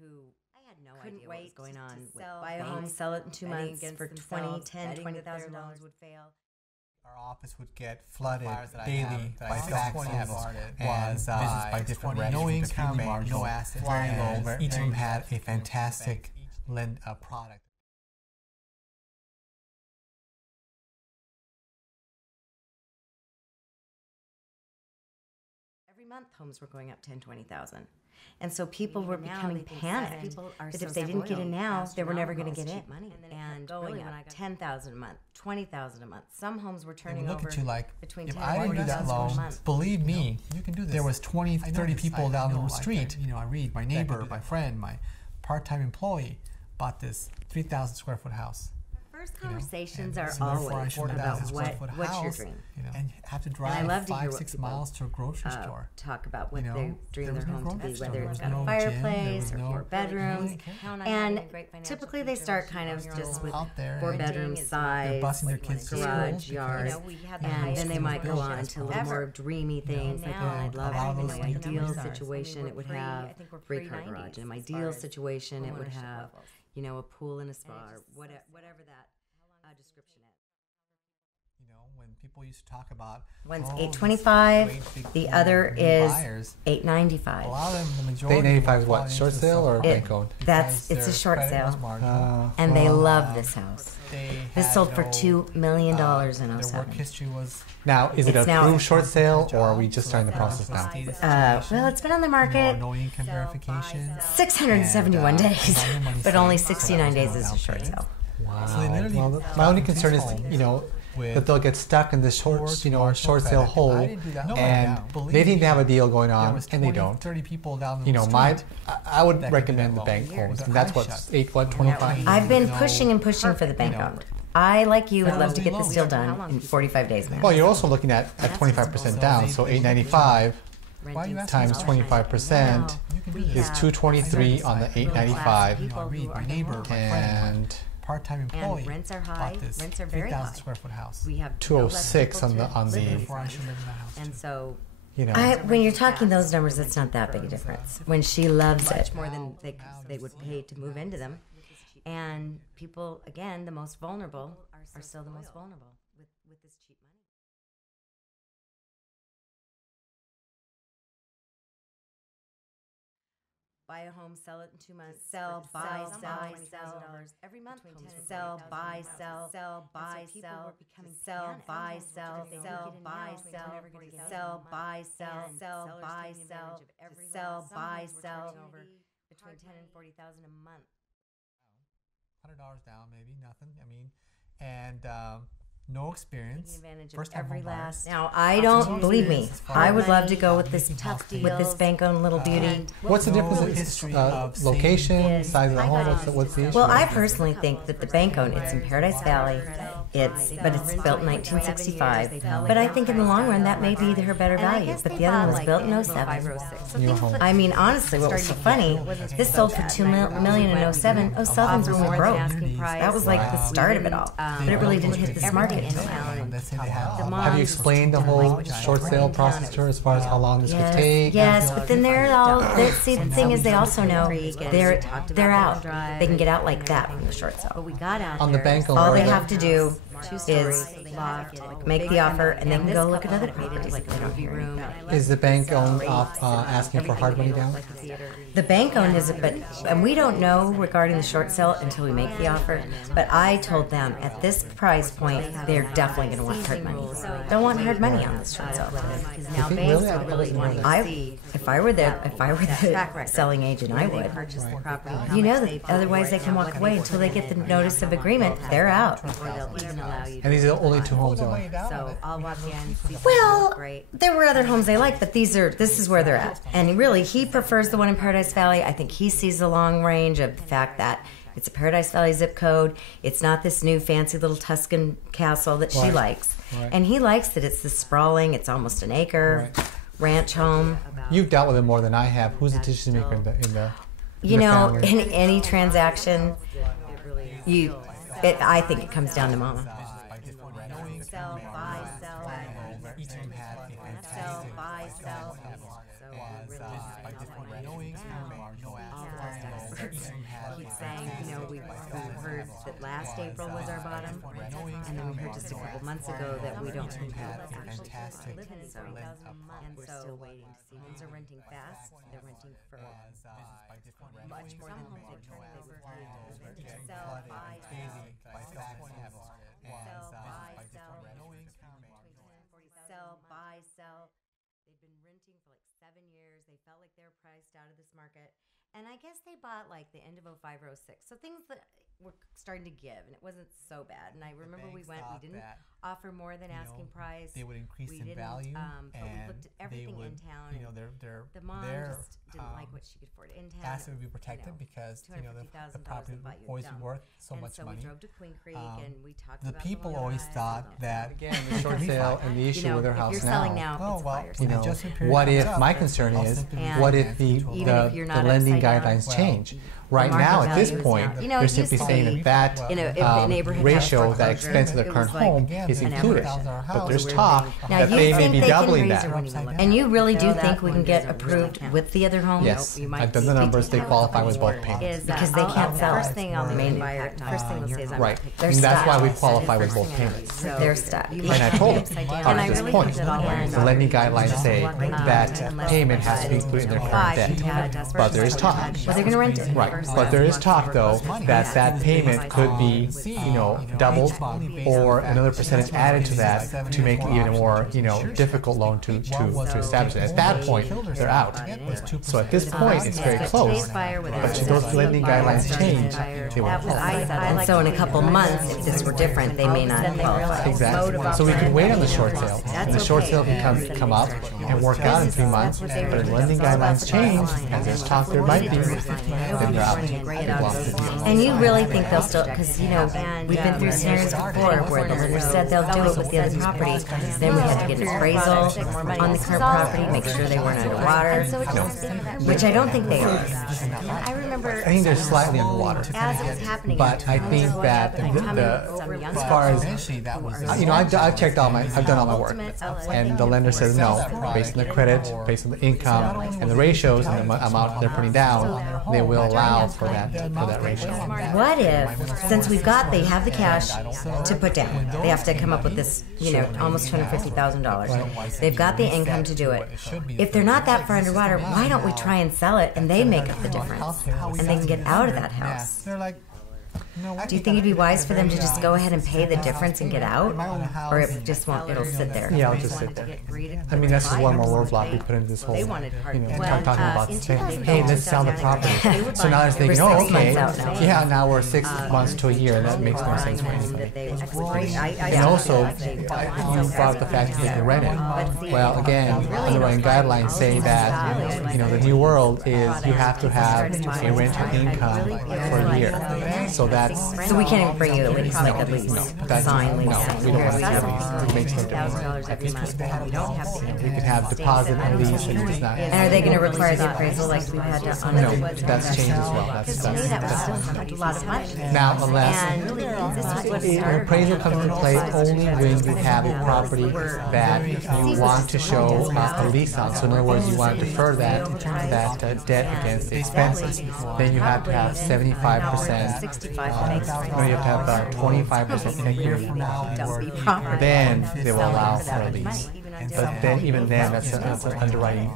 who I had no couldn't idea wait what was going on to with buy a home, sell it in 2 months for $20,000 would fail. Our office would get flooded daily by faxes was by different no reps, income, marginal, no assets, very low. each of them had a fantastic product. Every month, homes were going up 10, 20,000. And so people were becoming panicked that if they didn't get in now, they were never going to get in. And going up 10,000 a month, 20,000 a month. Some homes were turning look over at you like, between if 10 I and didn't do that 40,000 a loan, month. believe me, you can do this. There was 20, 30 people down the street. I read my neighbor, my friend, my part-time employee bought this 3,000 square foot house. First conversations are So therefore, I always should have about a square foot what's your house, dream. and have to I drive love to hear 5, what 6 people, miles to a grocery store. talk about what You know, they dream there their was no home to grocery be, store. whether There it's was got a no gym, there fireplace was or no 4 bedrooms. And typically they start kind of just with out there, 4 and bedroom they're size, busing their kids to garage, school yard, because and then they might go schools on built to a little more dreamy things like, now I'd love a lot of in those my things ideal are- situation it would have 3-car garage. In my ideal situation it would have, a pool and a spa, or whatever that description is. When people used to talk about One's this $825, great big the pool other of new is buyers, $895. a lot of them, the The majority 895 is were what, falling short into sale or some- bank owned? It's because a their short credit was sale. marginal. And they love this house. They This had sold for no, $2 million in their 07. work history was Now, is it It's now- approved short sale or are we just starting the process now? Well, it's been on the no market income verification. 671 And, days, all the money but saved, only so 69 that was days no is a down short payment. sale. So they literally Well, my only concern is, with that they'll get stuck in this short sale hole, and they think they have a deal going on, and they don't. 30 people down the street. I would that could recommend do the that bank loan. homes, With and a that's high what shot. 25. I've been No, pushing and pushing for the bank owned. I, like you, would love to get this deal done in 45 days, man. Well, you're also looking at 25% down, so 895 Why are you asking times this? 25% You can do is this. 223 on the 895, I read my neighbor, my friend, and part-time employee And rents are high. bought this Rents are very 3,000 high. square foot house. We have 206 on the Therefore, I should live in that house. And so, you know. when you're talking those numbers, it's not that big a difference. When she loves it, more than they would pay to move into them. And people, again, the most vulnerable are still the most vulnerable with this cheap money. Buy a home, sell it in 2 months. Sell, buy, sell, $20,000 every month. Sell, buy, sell, buy, sell, sell, buy, sell, sell, buy, sell, sell, buy, sell, sell, buy, sell, sell, buy, sell, between 10 and 40,000 a month. $100 down, maybe nothing. I mean, and no experience. Taking advantage of First-time every home buyers. last. Now, I don't believe me. I would love to go with this tough with this bank-owned little beauty. What's the No difference history in of location, saving. size of the home? What's the issue? Well, I personally think that the bank-owned, it's in Paradise Valley. It's built in 1965. But I think in the long run, that may be her better value. But the other one was built in 07. Your home. I mean, honestly, what was so funny, this sold for $2 million in 07. 07's when we broke. That was like the start of it all. But it really didn't hit this market until now. Let's say they have Have you explained the whole short sale process to her as far as how long this could take? Yes, but then see, the thing is, they also know they're out. They can get out like that from the short sale. On the bank All they owner, have to do is make the offer, and they can go look at other properties if they don't hear anything. is the bank owned asking for hard money down? The bank owned is, and we don't know regarding the short sale until we make the offer. But I told them at this price point, they're definitely going to want hard money. Don't want hard money on this short sale. You think really? If I were the selling agent, I would. You know that otherwise they can walk away until they get the notice of agreement. They're out. And these are the only 2 homes they like. So I'll walk in. See Well, there were other homes they liked, but this is where they're at. And really, he prefers the one in Paradise Valley. I think he sees the long range of the fact that it's a Paradise Valley zip code. It's not this new fancy little Tuscan castle that she Right. likes. Right. And he likes that it's this sprawling, it's almost an acre ranch home. You've dealt with it more than I have. Who's the decision maker in the You know, family? in any transaction, I think it comes down to mama. Sell, buy, sell, each of them had a fantastic was by different renderings, no experts keep saying, we heard that last April was our bottom, and then we heard just a couple months ago that we don't think we'll actually live in so, and we're still waiting to see. Homes are renting fast. They're renting for much more than homes they turn over. Sell, buy, sell, buy, sell. They've been renting for like 7 years. They felt like they were priced out of this market. And I guess they bought like the end of 05 or 06. So things that were starting to give, and it wasn't so bad. And I remember we went, we didn't offer more than asking price. They would increase in value. But we looked at everything in town. The mom just didn't like what she could afford in town. Asset would be protected because the property would always be worth so much money. And so we drove to Queen Creek and we talked about the people always thought that again the short sale and the issue with their house if you're selling now, what if my concern is what if the lending guidelines change? Right now, at this point, they're simply saying that ratio, that expense of the current home is included. But there's talk that they may be doubling that. And you really do think we can get approved with the other home? Yes, I've done the numbers. They qualify with both payments. Because they can't sell. First thing on the main buyer, first thing they'll say is I'm right. And that's why we qualify with both payments. They're stuck. And I told them, at this point, the lending guidelines say that payment has to be included in their current debt. But there is talk. Well, they're going to rent it. Right. But there is talk, though, that payment could be, doubled or another percentage added to that to make it even a more, difficult loan to establish it. At that point, they're out. So at this point, it's very close. But should those lending guidelines change, they won't qualify. And so in a couple months, if this were different, they may not qualify. Exactly. So we can wait on the short sale. And the short sale can come up and work out in 3 months. But if lending guidelines change, as there's talk there might be, then they're out. And you really think they'll still, because we've been through scenarios before where the lender said they'll do it with the other property, then we had to get an appraisal on the current property, make sure they weren't underwater, which I don't think they are. I think they're slightly underwater. As it was happening, but I think that as far as I've checked I've done all my work, and the lender says no, based on the credit, based on the income, and the ratios and the amount they're putting down, they will allow for that ratio. What if, since they have the cash to put down, they have to come up with this, almost $250,000. They've got the income to do it. If they're not that far underwater, why don't we try and sell it and they make up the difference and they can get out of that house? Do you think it'd be wise for them to just go ahead and pay the difference and get out? Or it just won't, it'll sit there? Yeah, it'll just sit there. I mean, that's just one more roadblock we put into this whole, talking about saying, hey, let's sell the property. So now they're thinking, okay, now we're 6 months to a year, and that makes no sense for anybody. And also, you brought up the fact that they can rent it. Well, again, underwriting guidelines say that, the new world is you have to have a rental income for a year. So we can't even bring you a lease, like a lease, sign lease. No, we don't have to. It makes no difference. Every month. We don't have the We can have deposit and lease, and it's not. And are they going to require the appraisal like we've had to? No, that's changed as well. That's a lot of money. Now, unless an appraisal comes into play only when you have a property that you want to show a lease on. So in other words, you want to defer that debt against the expenses. Then you have to have 75%. 65. You have to have 25% equity. Then they will allow for a lease. But then, even then, that's an underwriting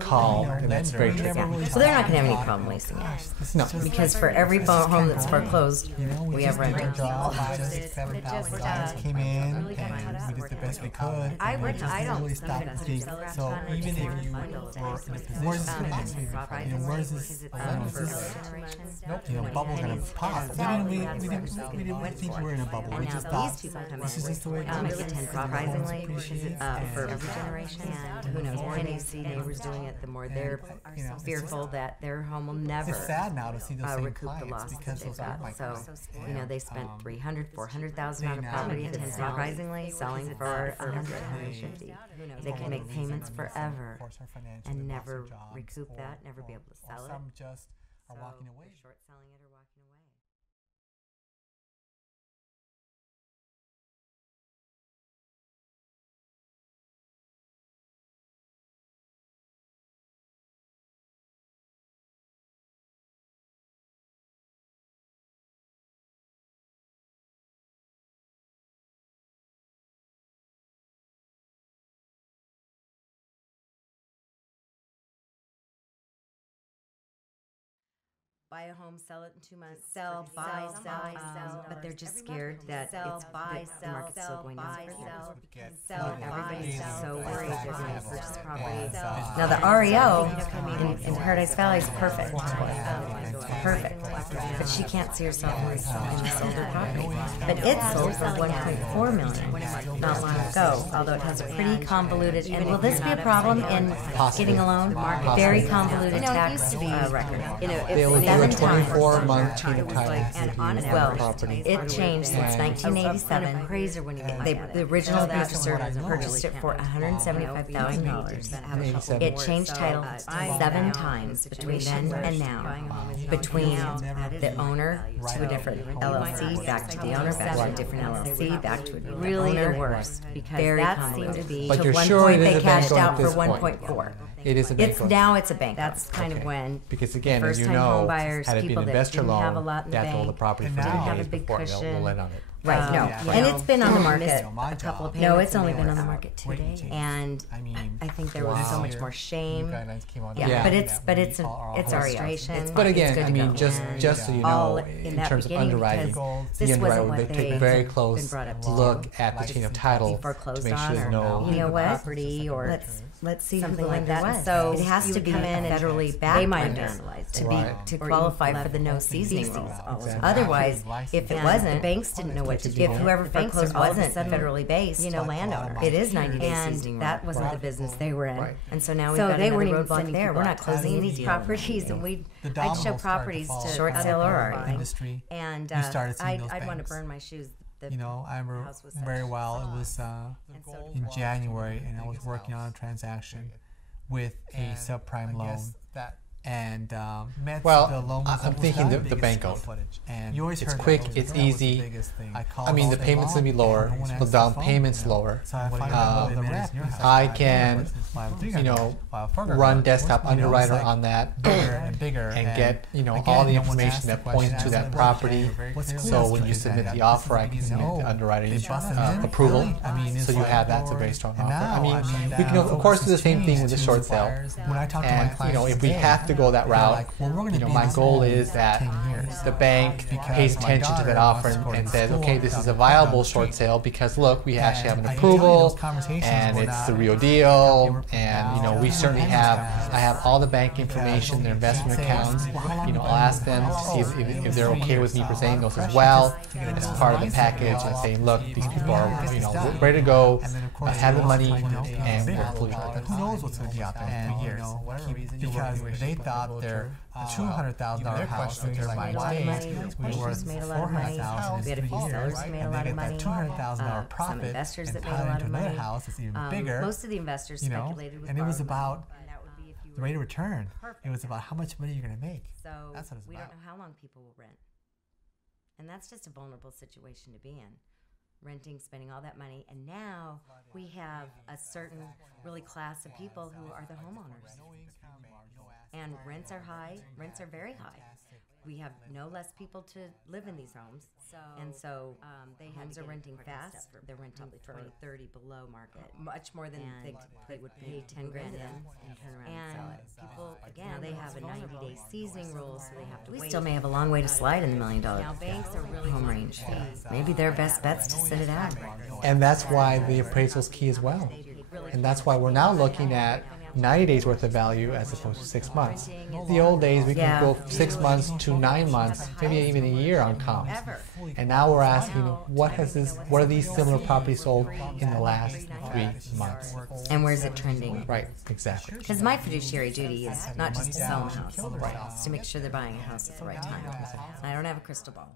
call, and that's very tricky. So they're not going to have any problem leasing it. No, because for every home that's foreclosed, we have renters. Came in, and we did the best we could. I don't stop the So even if you were in where's this? Nope, bubble's gonna pop. We didn't think we were in a bubble. We just thought this is just the way it is. Surprisingly, for every generation, and who knows, more they see neighbors doing it, the more they're fearful that their home will never recoup the loss that they've got. So, they spent $300,000, $400,000 on a property, and surprisingly, selling for $100,000, $150,000. They can make payments forever and never recoup that, never be able to sell it. Some just are walking away. Short selling it or walking away. buy a home, sell it in 2 months, sell, buy, sell, but they're just scared that the market's still going down further. So everybody's so worried they're going to purchase property. Now the REO in Paradise Valley is perfect. Perfect. But she can't see herself in this older property. But it sold for $1.4 million not long ago, although it has a pretty convoluted, and will this be a problem in getting a loan? Very convoluted tax record. They only give a 24-month chain of title. Well, property. it changed since 1987. The original purchaser purchased it for $175,000. It changed title 7 times between then and now. Between the owner to a different LLC, back to the owner, back to a different LLC, back to a really the worst, because that seemed to be But to you're one sure point it is they a bank cashed loan out at for this point? 1.4. It is a bank It's loan. now it's a bank. That's kind of Okay. when Because again, as you first-time know, home buyers, had it been people an that investor didn't have a loan, lot in they the have to hold the bank, property for didn't 30 have a days big before they'll cushion. lend on it. Right, no, Yeah. and it's been on the market My a couple of job. payments. No, it's and only they been were on the out market 2 waiting days, to- and I mean, I think there was so wow. much more shame. guidelines came out. Yeah, Yeah. but it's REO. frustration. But again, good I to mean, go. just so you All know, in in that terms of beginning, underwriting, because the this underwriter wasn't they what take they a very had close been brought up to look do. at the chain of title to foreclosed make sure on, there's or no. you know what, property, or let's see something like that. was. So It has to be come in and federally they backed might lender analyze to Right. to Or qualify even for the no level seasoning CCs. rules. Exactly. Otherwise, if it And wasn't, the banks didn't know what to do. If If whoever banks foreclosed are all of a wasn't sudden, federally based, landowner. it is 90-day And seasoning rule. that wasn't Right. the business they were in. Right. And so now we've So got they another weren't even roadblock sending there. people We're out not to closing any see properties, and The I'd dominoes show started to properties fall to short other sale or buying. industry. And You started seeing I'd those want to banks. burn my shoes. The You know, I remember house was very such well. It sauce. was And so in January, and I was working on a transaction with a subprime loan. And met Well, the loan was I'm thinking the biggest bank square owned. footage. And You always it's heard quick, that. it's That was the easy. biggest thing. I I mean, all the day payments long, gonna be lower, and no one the answers down phone. payment's lower. So I find the rep in your house. I can, you know, run desktop underwriter on that bigger and bigger and get, you know, again, all the no one information asked that the points question. to I that said, property. What's cool So is when you that submit this the is offer, I the can beginning. submit the underwriting They busted in. approval. Really? I mean, it's So you like- have that's a very strong And offer. now, I mean, we can now of course do the same thing with the focus short has sale. changed. When I talk to my And you clients know, if we today, have to go that they're route, like, well, we're gonna you know, be my this goal way is for that 10 years. the bank Because pays my attention to that daughter offer wants to go to and says, school okay, this down is the- a viable down the short street. sale because look, we actually have an I can tell you approval those conversations and were it's not- the real they deal. were And you know, proud. we certainly I have all the bank information, their investment accounts. You know, I'll ask them to see if they're okay with me presenting those as well as part of the package and saying, look, these people are, you know, ready to go, And then, of course, have the money, you know, and bigger. we're fully But who knows what's going to be out there in 3 years? Because they thought their $200,000 house that they're buying today was worth made a lot of money. $400,000 We had a few sellers who made a lot of money. That $200,000 Some profit investors and that made pile a lot into of another money. house that's even bigger. Most of the investors you know, speculated with and it was borrowed about money, and that would be if you the were rate of return. perfect. It was about how much money you're going to make. So That's what it's we about. don't know how long people will rent. And that's just a vulnerable situation to be in. Renting, spending all that money, and now we have a certain really class of people who are the homeowners. And rents are high, rents are very high. We have no less people to live in these homes. And so homes are renting fast. They're renting for 30 below market, much more than they would pay 10 grand in and turn around and sell it. People, again, they have a 90-day seasoning rule, so they have to wait. We still may have a long way to slide in the $1 million Now banks are really home wanting range. fees. Maybe their best bet's to sit it out. And that's why the appraisal's key as well. And that's why we're now looking at 90 days worth of value as opposed to 6 months. The old days, we Yeah. could go 6 months to 9 months, maybe even a year on comps. And now we're asking, what are these similar properties sold in the last 3 months? And where's it trending? Right, exactly. Because my fiduciary duty is not just to sell a house, it's to make sure they're buying a house at the right time. I don't have a crystal ball.